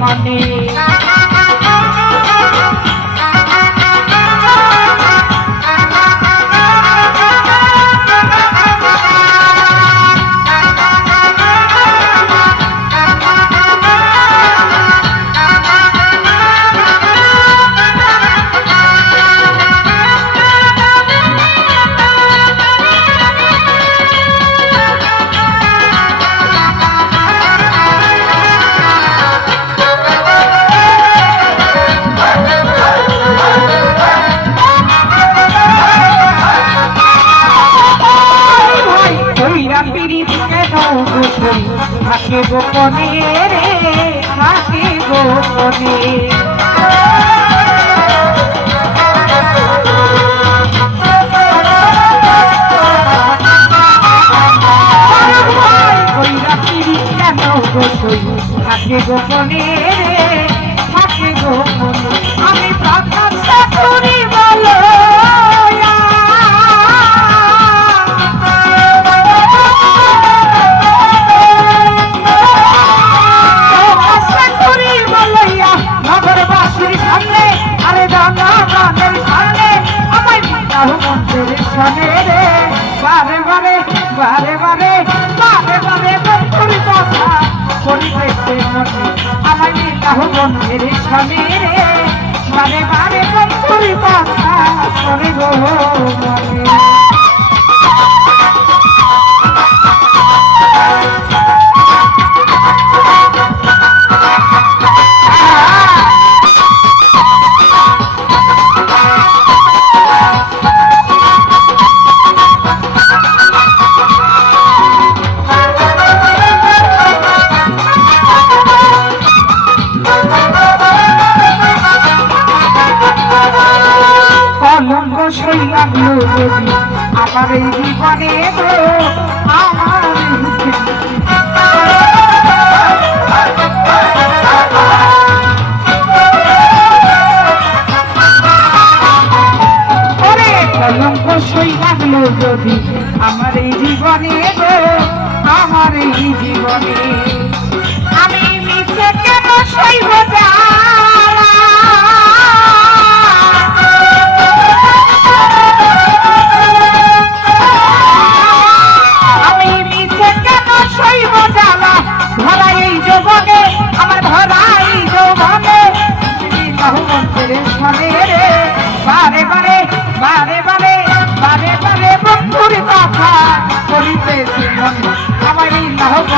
মনে। কেন থাকে গোপনে রে থাকে গোপনে থাকে গোপনে রে। বারে বারে বারে বারে বারে বারে বন্ধুর কথা করিতেছে মনে আমার নিতাহ বন্ধের মনে আমার এই জীবনে গো আমার কলঙ্ক সই লাগল যদি আমার এই জীবনে গো আমার এই জীবনে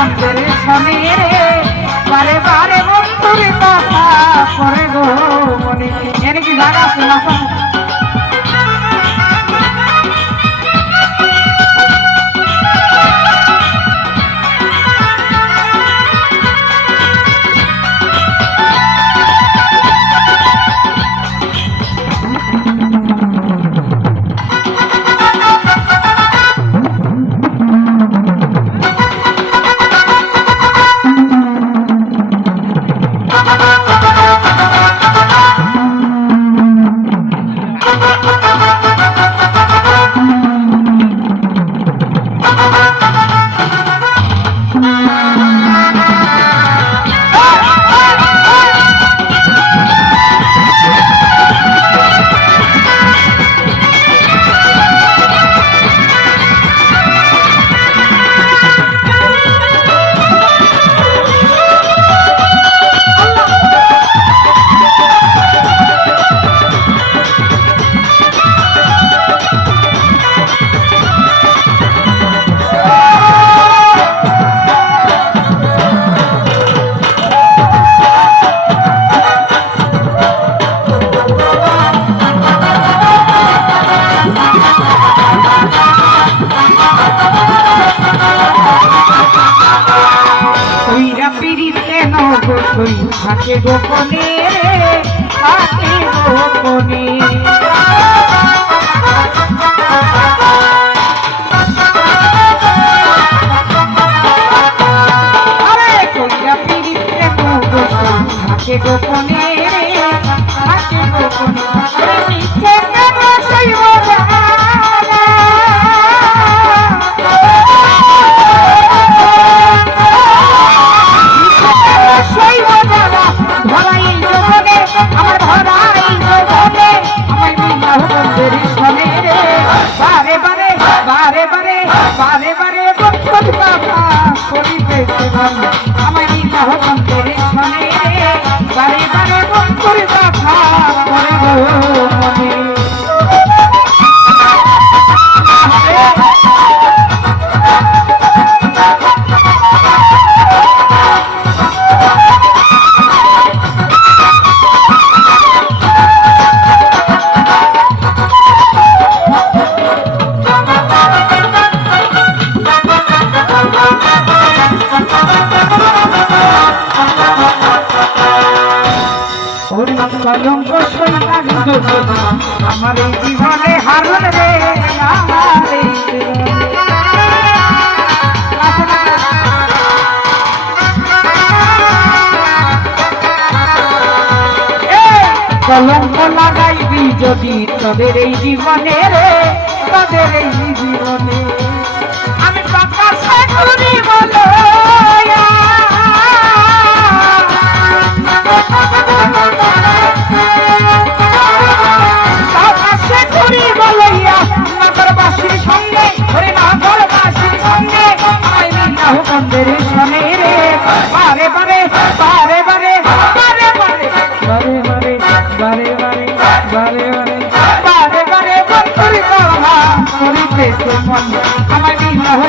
বাহুমন্ত্রের স্বামী রে বারে বারে বন্ধুরে কথা করে গো মনে। এর কি জায়গা আছে? থাকে গোপনে থাকে গোপনে। গোপনে থাকে গোপনে থাকে গোপনে। ভালো আমারই কাহ অন্তরে ছনে বারে কলঙ্ক লাগাইবি যদি তাদের এই জীবনে রে তাদের এই জীবনে। আমি বলো করিতে আমার বিবাহ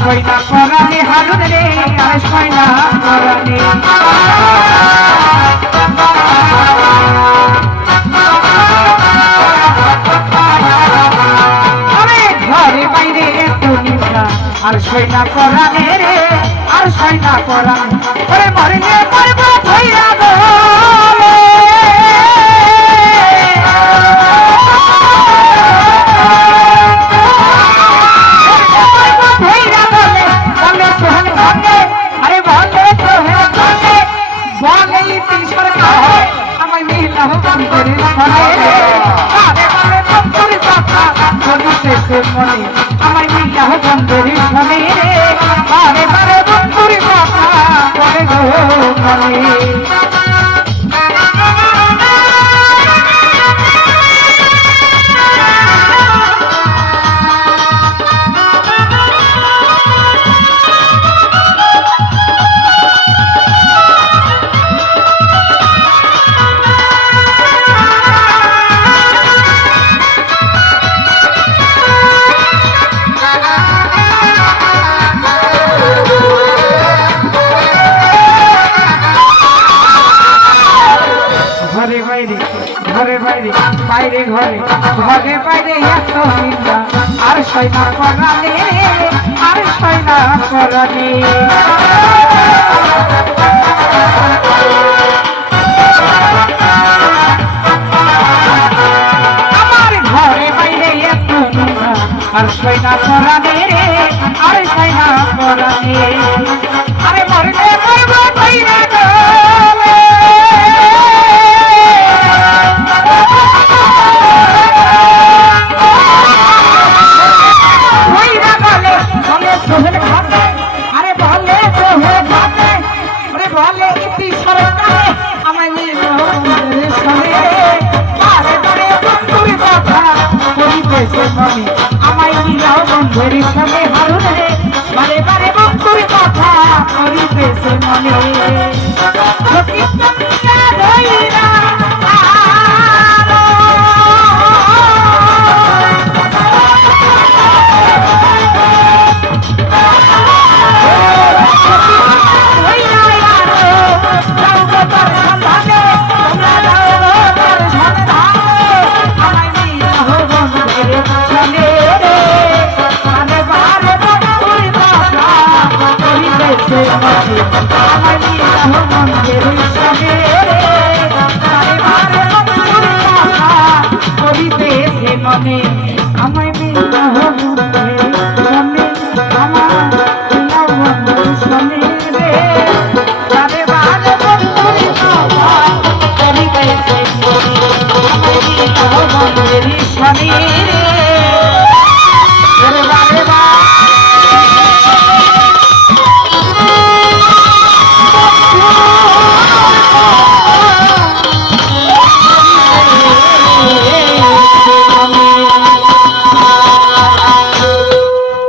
আসবই না করানে হারুন রে আসবই না করানে। বাইরে ঘরে ঘরে বাইরে এত চিন্তা আর সয়না করালে, আর সয়না করালে। আমার ঘরে বাইরে এত চিন্তা আর সয়না করালে, আর সয়না করালে। করিতেছে মনে সখী করিতেছে